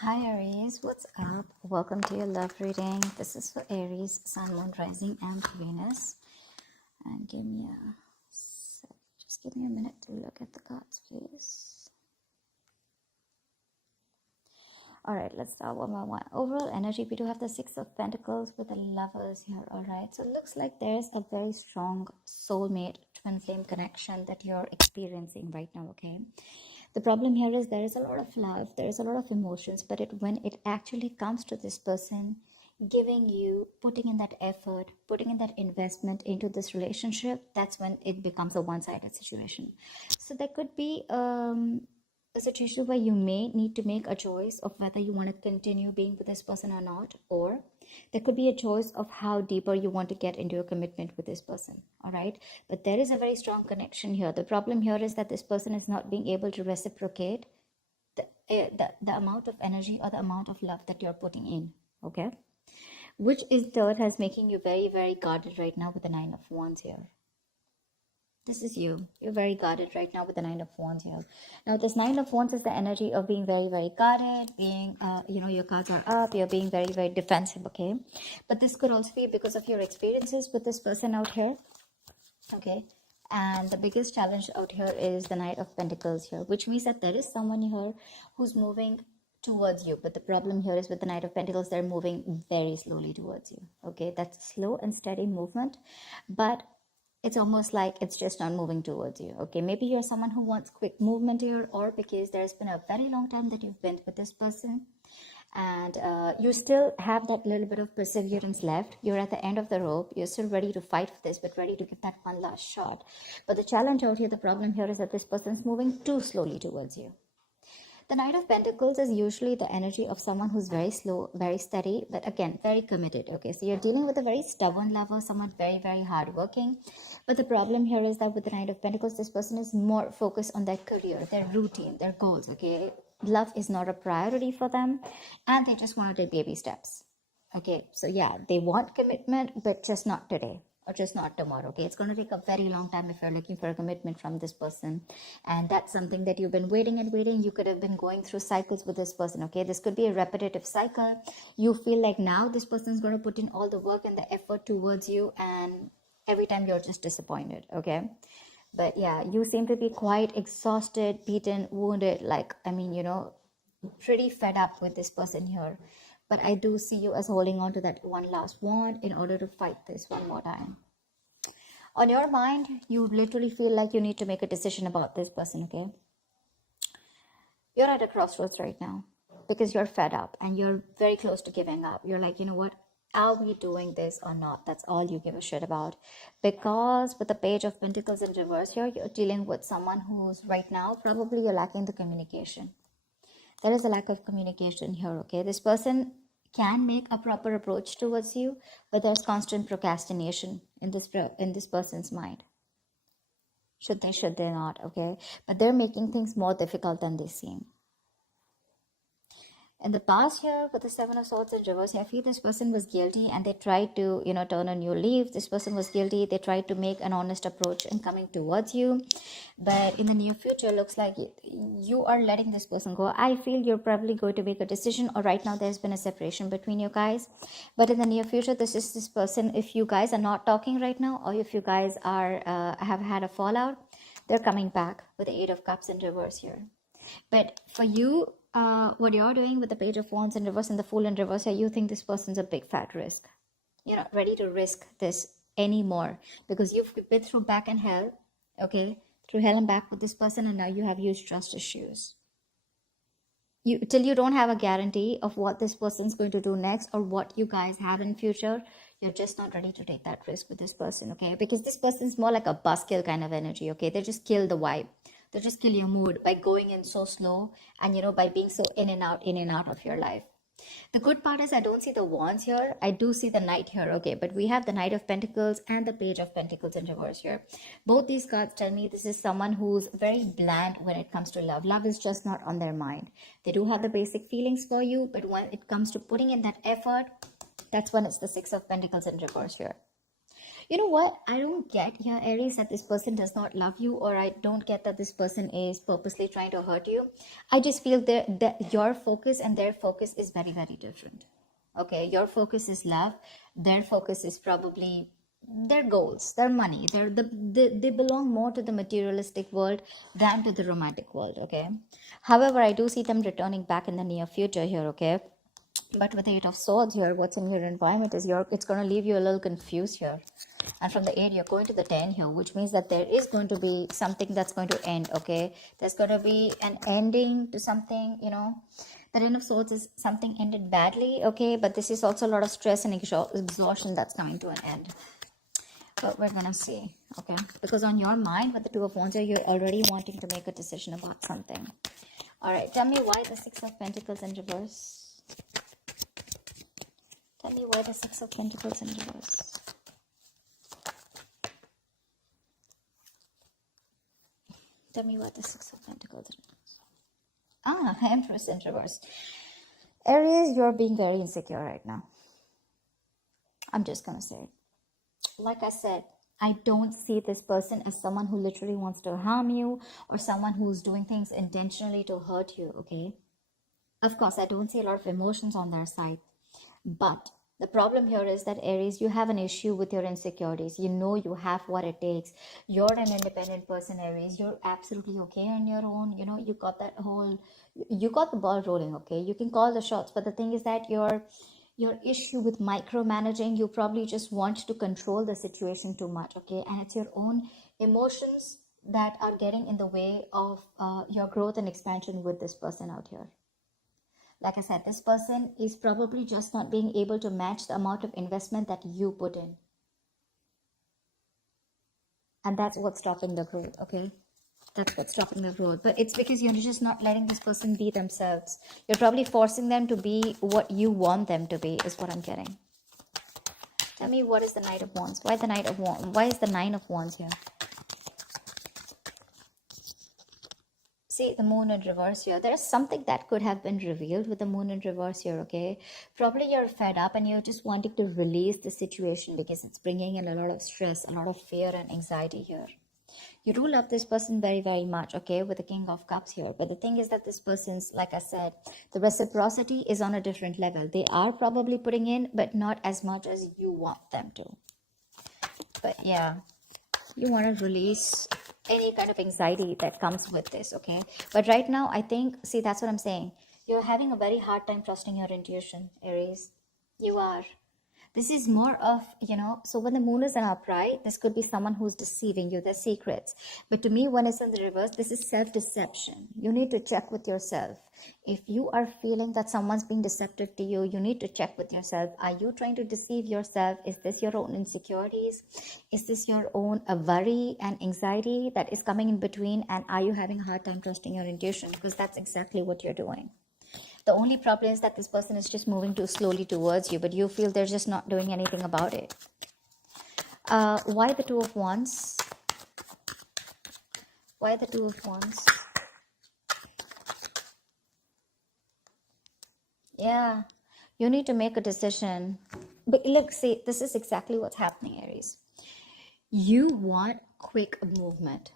Hi Aries, what's up? Welcome to your love reading. This is for Aries, Sun, Moon, Rising, and Venus. And give me a sec. Just give me a minute to look at the cards, please. Alright, let's start one by one. Overall energy, we do have the Six of Pentacles with the Lovers here. Alright, so it looks like there's a very strong soulmate twin flame connection that you're experiencing right now, okay? The problem here is there is a lot of love, there is a lot of emotions, but when it actually comes to this person giving you, putting in that effort, putting in that investment into this relationship, that's when it becomes a one-sided situation. So there could be a situation where you may need to make a choice of whether you want to continue being with this person or not, or there could be a choice of how deeper you want to get into a commitment with this person. All right, but there is a very strong connection here. The problem here is that this person is not being able to reciprocate the amount of energy or the amount of love that you're putting in, okay, which is third has making you very, very guarded right now with the Nine of Wands here. This is you. You're very guarded right now with the Nine of Wands here. Now, this Nine of Wands is the energy of being very, very guarded, being, your cards are up, you're being very, very defensive, okay? But this could also be because of your experiences with this person out here, okay? And the biggest challenge out here is the Knight of Pentacles here, which means that there is someone here who's moving towards you. But the problem here is with the Knight of Pentacles, they're moving very slowly towards you, okay? That's slow and steady movement, but it's almost like it's just not moving towards you, okay? Maybe you're someone who wants quick movement here, or because there's been a very long time that you've been with this person and you still have that little bit of perseverance left. You're at the end of the rope, you're still ready to fight for this, but ready to give that one last shot. But the challenge out here, the problem here is that this person's moving too slowly towards you. The Knight of Pentacles is usually the energy of someone who's very slow, very steady, but again, very committed. Okay, so you're dealing with a very stubborn lover, someone very, very hardworking. But the problem here is that with the Knight of Pentacles, this person is more focused on their career, their routine, their goals. Okay, love is not a priority for them, and they just want to take baby steps. Okay, so yeah, they want commitment, but just not today or just not tomorrow. Okay, it's going to take a very long time if you're looking for a commitment from this person, and that's something that you've been waiting and waiting. You could have been going through cycles with this person. Okay, this could be a repetitive cycle. You feel like now this person is going to put in all the work and the effort towards you, and every time you're just disappointed. Okay, but yeah, you seem to be quite exhausted, beaten, wounded, like, I mean, pretty fed up with this person here. But I do see you as holding on to that one last wand in order to fight this one more time. On your mind, you literally feel like you need to make a decision about this person, okay? You're at a crossroads right now because you're fed up and you're very close to giving up. You're like, you know what? Are we doing this or not? That's all you give a shit about. Because with the Page of Pentacles in reverse here, you're dealing with someone who's right now, probably you're lacking the communication. There is a lack of communication here, okay? This person can make a proper approach towards you, but there's constant procrastination in this person's mind. Should they not, okay? But they're making things more difficult than they seem. In the past here, with the Seven of Swords in reverse, I feel this person was guilty and they tried to, turn a new leaf. This person was guilty. They tried to make an honest approach in coming towards you. But in the near future, looks like you are letting this person go. I feel you're probably going to make a decision, or right now there's been a separation between you guys. But in the near future, this person, if you guys are not talking right now, or if you guys are have had a fallout, they're coming back with the Eight of Cups in reverse here. But for you, what you're doing with the Page of Wands in reverse and the Fool in reverse here, you think this person's a big fat risk. You're not ready to risk this anymore because you've been through back and hell, okay, through hell and back with this person, and now you have huge trust issues. Till you don't have a guarantee of what this person's going to do next or what you guys have in future, you're just not ready to take that risk with this person, okay? Because this person's more like a buzzkill kind of energy, okay? They just kill the vibe. They just kill your mood by going in so slow and, by being so in and out of your life. The good part is I don't see the wands here. I do see the knight here, okay? But we have the Knight of Pentacles and the Page of Pentacles in reverse here. Both these cards tell me this is someone who's very bland when it comes to love. Love is just not on their mind. They do have the basic feelings for you, but when it comes to putting in that effort, that's when it's the Six of Pentacles in reverse here. You know what? I don't get here, Aries, that this person does not love you, or I don't get that this person is purposely trying to hurt you. I just feel that your focus and their focus is very, very different. Okay, your focus is love. Their focus is probably their goals, their money. They belong more to the materialistic world than to the romantic world. Okay. However, I do see them returning back in the near future here. Okay. But with the Eight of Swords here, what's in your environment is it's going to leave you a little confused here. And from the 8, you're going to the 10 here, which means that there is going to be something that's going to end, okay? There's going to be an ending to something, you know. The Ten of Swords is something ended badly, okay? But this is also a lot of stress and exhaustion that's coming to an end. But we're going to see, okay? Because on your mind, with the Two of Wands here, you're already wanting to make a decision about something. All right, tell me why the Six of Pentacles in reverse. Tell me why the Six of Pentacles in reverse. Tell me why the Six of Pentacles in reverse. Empress in reverse. Aries, you're being very insecure right now. I'm just going to say it. Like I said, I don't see this person as someone who literally wants to harm you or someone who's doing things intentionally to hurt you, okay? Of course, I don't see a lot of emotions on their side. But the problem here is that, Aries, you have an issue with your insecurities. You know you have what it takes. You're an independent person, Aries. You're absolutely okay on your own. You know, you got the ball rolling, okay? You can call the shots. But the thing is that your issue with micromanaging, you probably just want to control the situation too much, okay? And it's your own emotions that are getting in the way of your growth and expansion with this person out here. Like I said, this person is probably just not being able to match the amount of investment that you put in. And that's what's stopping the growth, okay? That's what's stopping the growth. But it's because you're just not letting this person be themselves. You're probably forcing them to be what you want them to be, is what I'm getting. Tell me, what is the Knight of Wands? Why the Knight of Wands? Why is the Nine of Wands here? See, the Moon in reverse here. There's something that could have been revealed with the Moon in reverse here, okay? Probably you're fed up and you're just wanting to release the situation because it's bringing in a lot of stress, a lot of fear and anxiety here. You do love this person very, very much, okay, with the King of Cups here. But the thing is that this person's, like I said, the reciprocity is on a different level. They are probably putting in, but not as much as you want them to. But yeah, you want to release any kind of anxiety that comes with this, okay? But right now, I think, see, that's what I'm saying. You're having a very hard time trusting your intuition, Aries. You are. This is more of, you know, so when the Moon is in upright, this could be someone who's deceiving you, their secrets. But to me, when it's in the reverse, this is self-deception. You need to check with yourself. If you are feeling that someone's being deceptive to you, you need to check with yourself. Are you trying to deceive yourself? Is this your own insecurities? Is this your own worry and anxiety that is coming in between? And are you having a hard time trusting your intuition? Because that's exactly what you're doing. The only problem is that this person is just moving too slowly towards you, but you feel they're just not doing anything about it. Why the Two of Wands? Why the Two of Wands? Yeah, you need to make a decision. But look, see, this is exactly what's happening, Aries. You want quick movement.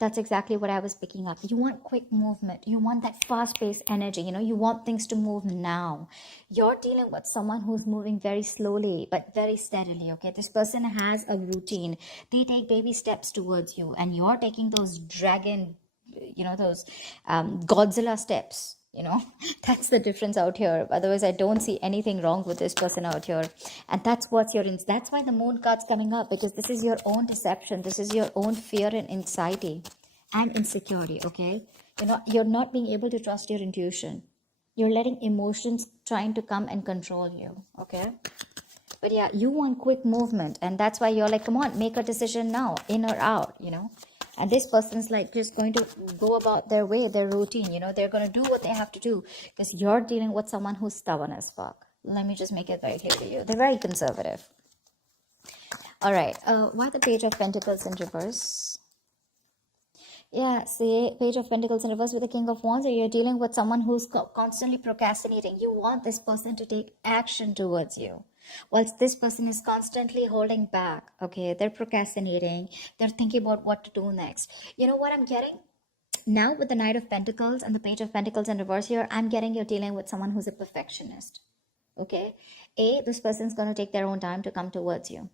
That's exactly what I was picking up. You want quick movement. You want that fast-paced energy. You know, you want things to move now. You're dealing with someone who's moving very slowly, but very steadily, okay? This person has a routine. They take baby steps towards you, and you're taking those dragon, you know, those Godzilla steps. You know, that's the difference out here. Otherwise, I don't see anything wrong with this person out here. And that's what's that's why the Moon card's coming up, because this is your own deception. This is your own fear and anxiety and insecurity, okay? You know, you're not being able to trust your intuition. You're letting emotions trying to come and control you, okay? But yeah, you want quick movement. And that's why you're like, come on, make a decision now, in or out, you know? And this person's like just going to go about their way, their routine. You know, they're going to do what they have to do because you're dealing with someone who's stubborn as fuck. Let me just make it very clear to you. They're very conservative. All right. Why the Page of Pentacles in reverse? Yeah, see, Page of Pentacles in reverse with the King of Wands, or you're dealing with someone who's constantly procrastinating. You want this person to take action towards you, whilst this person is constantly holding back. Okay, they're procrastinating. They're thinking about what to do next. You know what I'm getting? Now with the Knight of Pentacles and the Page of Pentacles in reverse here, I'm getting you're dealing with someone who's a perfectionist. Okay, this person's going to take their own time to come towards you.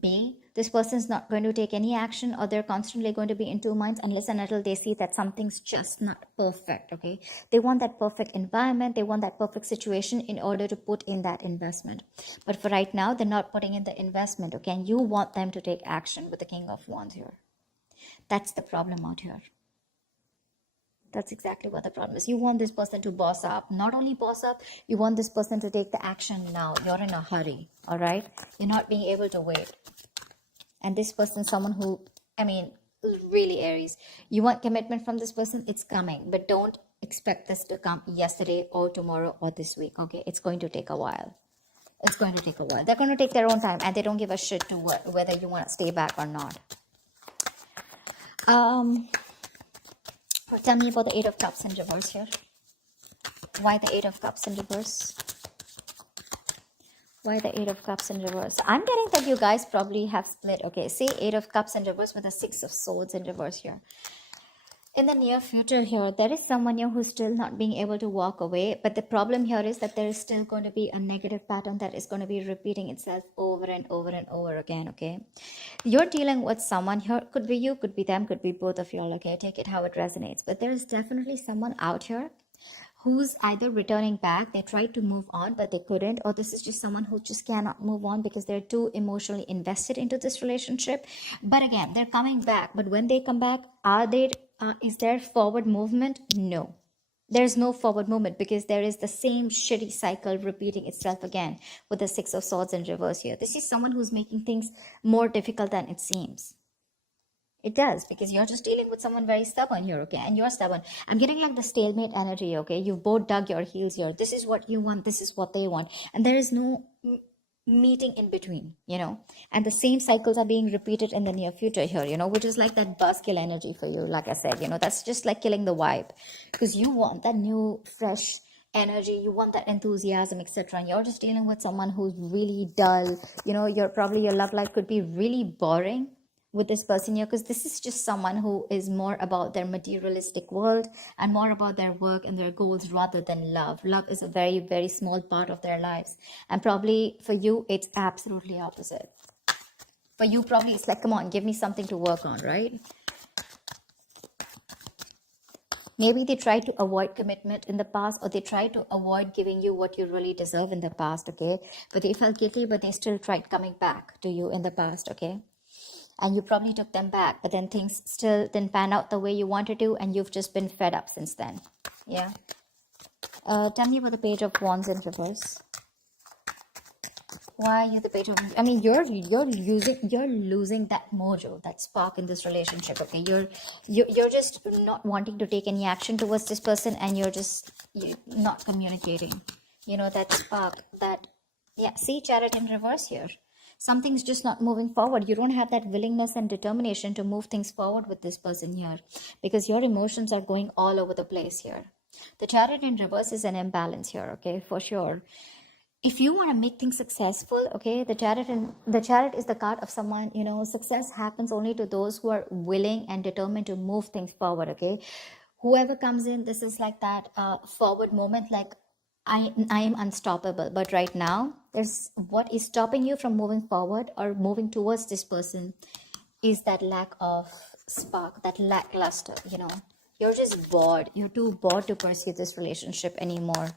B, this person's not going to take any action, or they're constantly going to be in two minds unless and until they see that something's just not perfect. Okay, they want that perfect environment, they want that perfect situation in order to put in that investment. But for right now, they're not putting in the investment. Okay, and you want them to take action with the King of Wands here. That's the problem out here. That's exactly what the problem is. You want this person to boss up. Not only boss up, you want this person to take the action now. You're in a hurry, all right? You're not being able to wait. And this person, someone who, I mean, really Aries, you want commitment from this person, it's coming. But don't expect this to come yesterday or tomorrow or this week, okay? It's going to take a while. It's going to take a while. They're going to take their own time, and they don't give a shit to whether you want to stay back or not. Tell me about the Eight of Cups in reverse here. Why the Eight of Cups in reverse? Why the Eight of Cups in reverse? I'm getting that you guys probably have split. Okay, see Eight of Cups in reverse with the Six of Swords in reverse here. In the near future here, there is someone here who's still not being able to walk away. But the problem here is that there is still going to be a negative pattern that is going to be repeating itself over and over and over again, okay? You're dealing with someone here. Could be you, could be them, could be both of y'all, okay? Take it how it resonates. But there is definitely someone out here who's either returning back, they tried to move on but they couldn't, or this is just someone who just cannot move on because they're too emotionally invested into this relationship. But again, they're coming back. But when they come back, is there forward movement? No, there's no forward movement, because there is the same shitty cycle repeating itself again with the Six of Swords in reverse here. This is someone who's making things more difficult than it seems. It does, because you're just dealing with someone very stubborn here, okay? And you're stubborn. I'm getting like the stalemate energy, okay? You've both dug your heels here. This is what you want. This is what they want. And there is no meeting in between, you know? And the same cycles are being repeated in the near future here, you know, which is like that buzzkill energy for you, like I said, you know? That's just like killing the vibe, because you want that new, fresh energy, you want that enthusiasm, etc. And you're just dealing with someone who's really dull, you know? Your love life could be really boring with this person here, because this is just someone who is more about their materialistic world and more about their work and their goals rather than love. Love is a very, very small part of their lives, and probably for you it's absolutely opposite. For you, probably it's like, come on, give me something to work on, right? Maybe they tried to avoid commitment in the past, or they tried to avoid giving you what you really deserve in the past, okay? But they felt guilty, but they still tried coming back to you in the past, okay? And you probably took them back, but then things still didn't pan out the way you wanted to, and you've just been fed up since then. Yeah. Tell me about the Page of Wands in reverse. Why are you the Page of Wands? I mean, you're losing that mojo, that spark in this relationship. Okay, you're just not wanting to take any action towards this person, and you're not communicating. You know, that spark, that, yeah. See, Chariot in reverse here. Something's just not moving forward. You don't have that willingness and determination to move things forward with this person here, because your emotions are going all over the place here. The Chariot in reverse is an imbalance here, okay, for sure. If you want to make things successful, okay, the Chariot is the card of someone, you know, success happens only to those who are willing and determined to move things forward, okay? Whoever comes in, this is like that forward moment, like, I am unstoppable. But right now, there's what is stopping you from moving forward or moving towards this person is that lack of spark, that lackluster, you know. You're just bored. You're too bored to pursue this relationship anymore.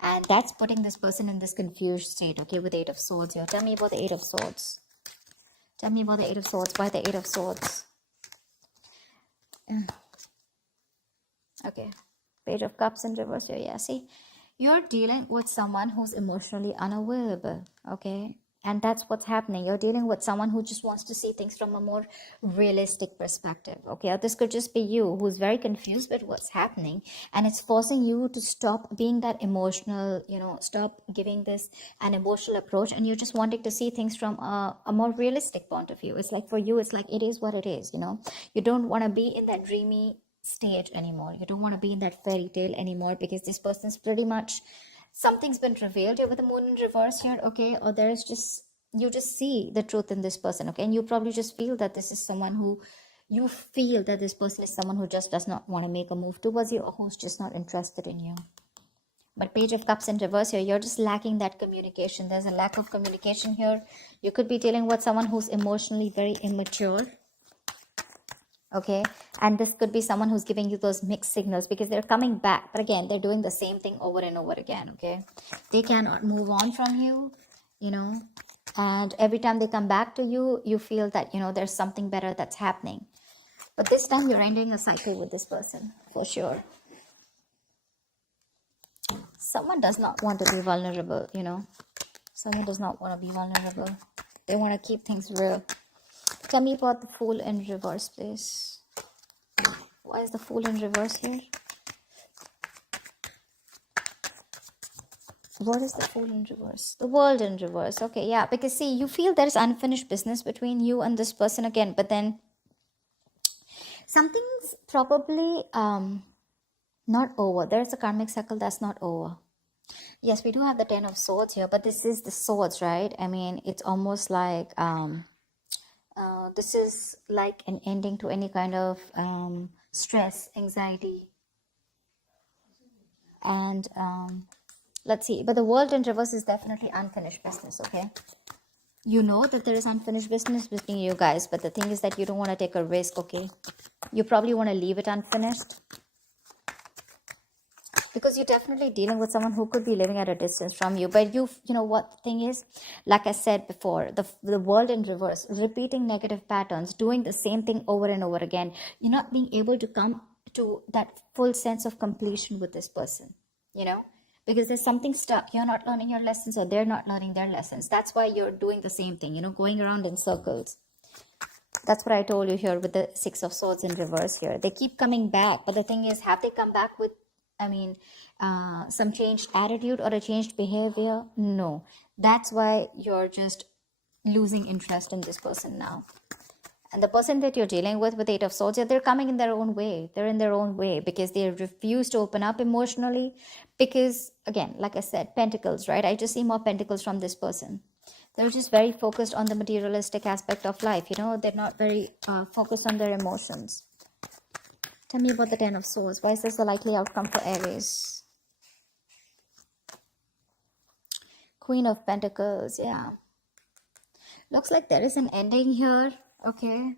And that's putting this person in this confused state, okay, with Eight of Swords here. Tell me about the Eight of Swords. Tell me about the Eight of Swords. Why the Eight of Swords? Okay. Page of Cups in reverse here. Yeah, see? You're dealing with someone who's emotionally unavailable, okay? And that's what's happening. You're dealing with someone who just wants to see things from a more realistic perspective. Okay, or this could just be you who's very confused with what's happening, and it's forcing you to stop being that emotional, stop giving this an emotional approach, and you're just wanting to see things from a more realistic point of view. It's like for you, it's like it is what it is. You don't want to be in that dreamy stage anymore. You don't want to be in that fairy tale anymore, because this person's pretty much, something's been revealed here with the moon in reverse here, okay? Or there's just, you just see the truth in this person, okay? And you probably just feel that this is someone who, you feel that this person is someone who just does not want to make a move towards you, or who's just not interested in you. But Page of Cups in reverse here, you're just lacking that communication. There's a lack of communication here. You could be dealing with someone who's emotionally very immature. Okay, and this could be someone who's giving you those mixed signals, because they're coming back, but again, they're doing the same thing over and over again. Okay, they cannot move on from you, and every time they come back to you, you feel that there's something better that's happening. But this time you're ending a cycle with this person for sure. Someone does not want to be vulnerable. Someone does not want to be vulnerable. They want to keep things real. Tell me about the Fool in reverse, please. Why is the Fool in reverse here? What is the Fool in reverse? The World in reverse. Okay, yeah, because see, you feel there's unfinished business between you and this person again, but then something's probably not over. There's a karmic cycle that's not over. Yes, we do have the Ten of Swords here, but this is the swords, right? I mean, it's almost like this is like an ending to any kind of stress, anxiety, and let's see. But the World in reverse is definitely unfinished business, okay? You know that there is unfinished business between you guys, but the thing is that you don't want to take a risk, okay? You probably want to leave it unfinished, because you're definitely dealing with someone who could be living at a distance from you. But you know what the thing is, like I said before, the World in reverse, repeating negative patterns, doing the same thing over and over again. You're not being able to come to that full sense of completion with this person, because there's something stuck. You're not learning your lessons, or they're not learning their lessons. That's why you're doing the same thing, going around in circles. That's what I told you here with the Six of Swords in reverse here. They keep coming back, but the thing is, have they come back with, some changed attitude or a changed behavior? No. That's why you're just losing interest in this person now. And the person that you're dealing with the Eight of Swords, they're coming in their own way. They're in their own way because they refuse to open up emotionally. Because, again, like I said, Pentacles, right? I just see more Pentacles from this person. They're just very focused on the materialistic aspect of life. They're not very focused on their emotions. Tell me about the Ten of Swords. Why is this a likely outcome for Aries? Queen of Pentacles, yeah. Looks like there is an ending here, okay?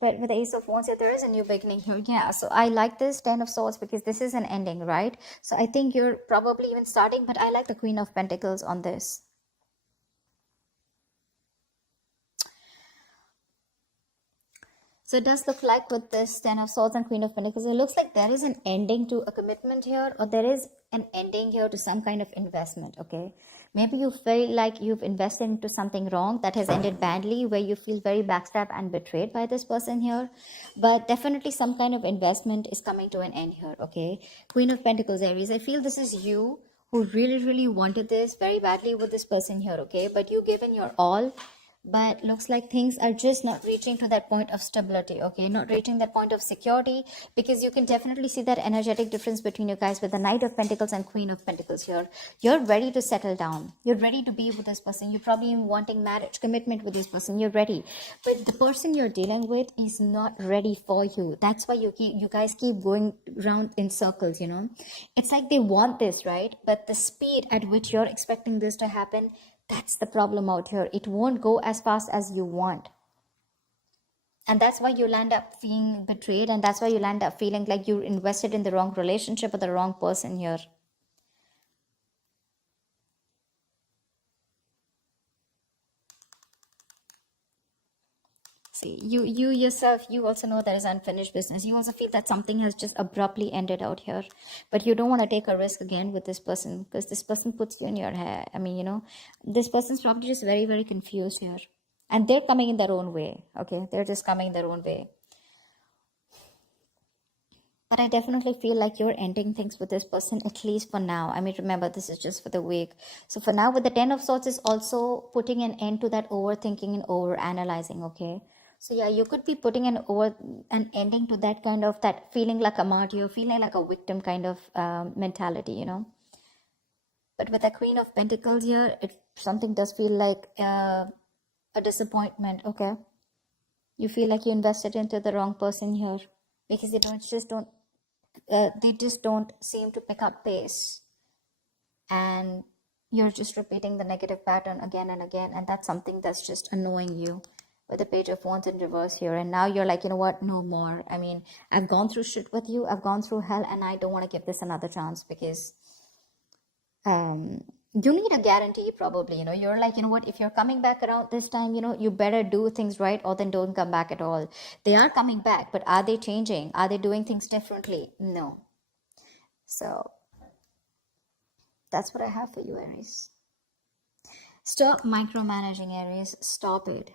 But with the Ace of Wands, there is a new beginning here. Yeah, so I like this Ten of Swords because this is an ending, right? So I think you're probably even starting, but I like the Queen of Pentacles on this. So it does look like with this Ten of Swords and Queen of Pentacles, it looks like there is an ending to a commitment here, or there is an ending here to some kind of investment, okay? Maybe you feel like you've invested into something wrong that has ended badly, where you feel very backstabbed and betrayed by this person here. But definitely some kind of investment is coming to an end here, okay? Queen of Pentacles, Aries, I feel this is you who really, really wanted this very badly with this person here, okay? But you've given your all. But looks like things are just not reaching to that point of stability, okay? Not reaching that point of security, because you can definitely see that energetic difference between you guys with the Knight of Pentacles and Queen of Pentacles here. You're ready to settle down. You're ready to be with this person. You're probably even wanting marriage, commitment with this person. You're ready. But the person you're dealing with is not ready for you. That's why you guys keep going around in circles, It's like they want this, right? But the speed at which you're expecting this to happen, that's the problem out here. It won't go as fast as you want. And that's why you'll end up feeling betrayed. And that's why you'll end up feeling like you're invested in the wrong relationship with the wrong person here. See, you yourself, you also know there is unfinished business. You also feel that something has just abruptly ended out here, but you don't want to take a risk again with this person because this person puts you in your hair. I mean, this person's probably just very, very confused here, and they're coming in their own way. Okay, they're just coming in their own way. But I definitely feel like you're ending things with this person, at least for now. I mean, remember, this is just for the week. So for now, with the Ten of Swords is also putting an end to that overthinking and over analyzing, okay? So yeah, you could be putting an ending to that kind of, that feeling like a martyr, feeling like a victim kind of mentality. But with the Queen of Pentacles here, something does feel like a disappointment, okay? You feel like you invested into the wrong person here because they just don't seem to pick up pace, and you're just repeating the negative pattern again and again, and that's something that's just annoying you with the Page of Wands in reverse here. And now you're like, you know what, no more. I mean, I've gone through shit with you, I've gone through hell, and I don't want to give this another chance because you need a guarantee probably. You're like, you know what, if you're coming back around this time, you better do things right, or then don't come back at all. They are coming back, but are they changing? Are they doing things differently? No. So that's what I have for you, Aries. Stop micromanaging, Aries. Stop it.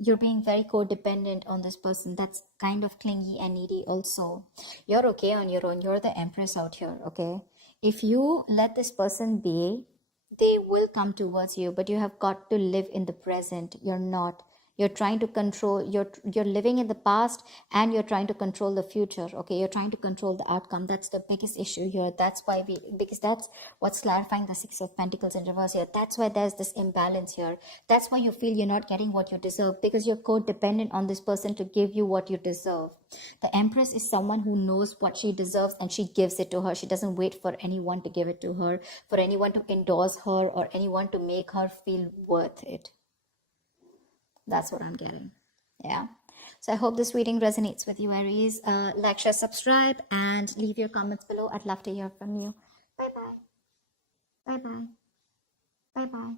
You're being very codependent on this person. That's kind of clingy and needy also. You're okay on your own. You're the Empress out here, okay? If you let this person be, they will come towards you, but you have got to live in the present. You're not. You're trying to control, you're living in the past, and you're trying to control the future, okay? You're trying to control the outcome. That's the biggest issue here. Because that's what's clarifying the Six of Pentacles in reverse here. That's why there's this imbalance here. That's why you feel you're not getting what you deserve, because you're codependent on this person to give you what you deserve. The Empress is someone who knows what she deserves, and she gives it to her. She doesn't wait for anyone to give it to her, for anyone to endorse her, or anyone to make her feel worth it. That's what I'm getting. Yeah. So I hope this reading resonates with you, Aries. Like, share, subscribe, and leave your comments below. I'd love to hear from you. Bye-bye. Bye-bye. Bye-bye.